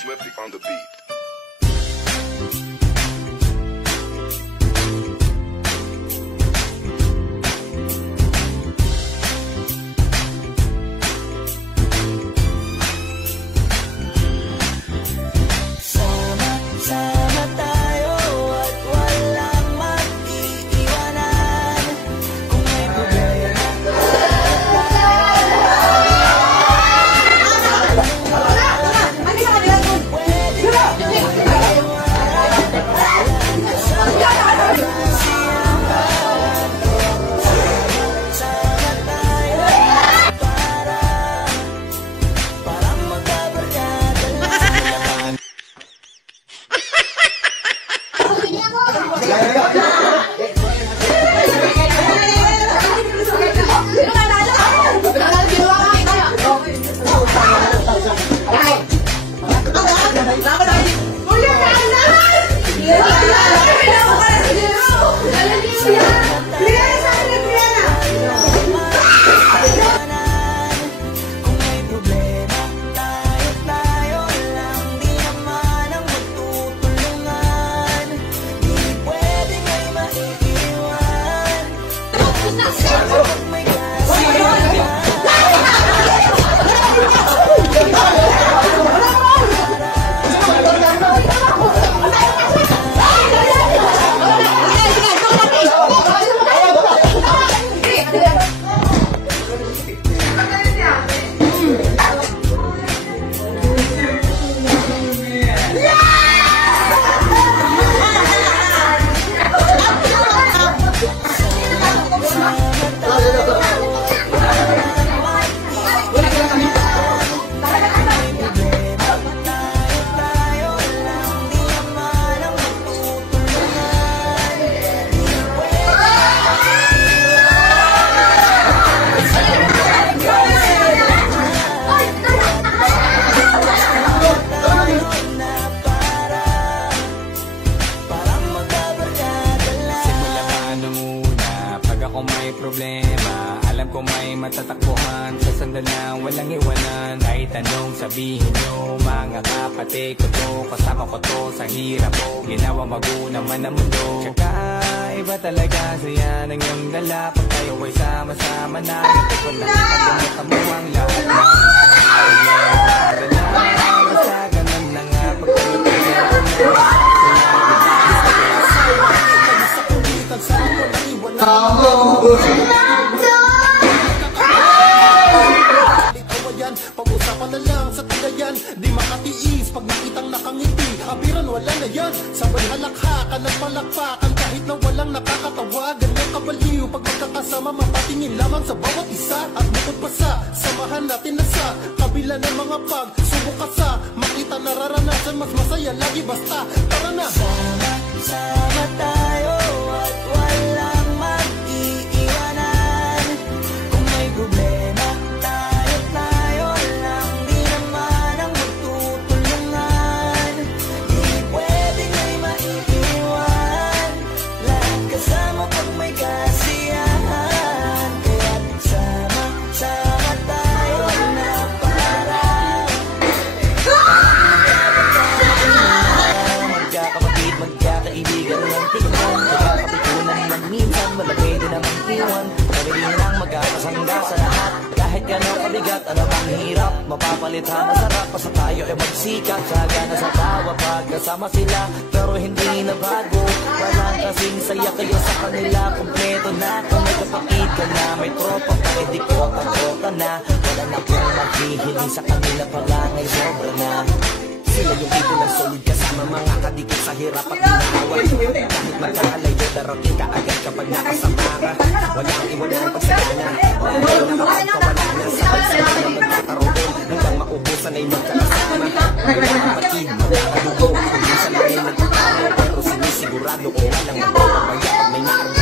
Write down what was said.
Swifty on the beat. Problema, alam ko may matatakbuhan sa sandalang walang iwanan. Kahit anong sabihin nyo, mga kapatid ko to, kasama ko to sa hirap ko, ginawa magulang man ang mundo. Tsaka iba talaga saya ng iyong dala, pag tayo ay sama-sama na, ito ko na nakalimutan mo ang lahat na basta ganun na nga pag-usapan na lang sa tagayan, di makatiis pag nakitang nakangiti. Abiran wala na yan, sabay halakhakan ng palakpakan, kahit na walang nakakatawa. Ganyang kabaliw pag magkakasama, mapatingin lamang sa bawat isa. At bukod pa sa samahan natin na sa kabila ng mga pagsubok ka sa makita nararanasan, mas masaya lagi basta tara na. Sama tayo at walang mag-iiwanan. Kung may problema tayo lang, di naman ang magtutulungan. Di pwedeng may maiiwan, lahat kasama pag may kasiyahan. Kaya't sama tayo na parang magkakapatid, magkakaibigan lang tingnan. Magkakapitunan man minsan, malagay din naman iwan. Kami din ang magkakasangga sa lahat. Kahit gano'ng kabigat, ano bang hirap, mapapalitan na sarap. Basta tayo ay magsikap, sagana sa tawa pagkasama sila. Pero hindi na bago, walang kasing saya kayo sa kanila. Kompleto na, kung may kapatid ka na, may tropa ka, hindi ko ka na. Wala na kong maghihiling sa kanila, pala ngay sobra na. Sila yung tipo ng solid kasama, mga kadikit sa hirap at ginagawa. Kahit magkakalayo, darating ka agad kapag nakasama ka. Walang iwanan pagsagana, wala na kapagkawalan na sa pagsama na magkakaroon. Hanggang maubusan ay magkakasama. Mga kapatid, mga kadugo, kung minsan ay nagtutalo, pero sinisigurado ko walang magpapabaya pag may nakarap.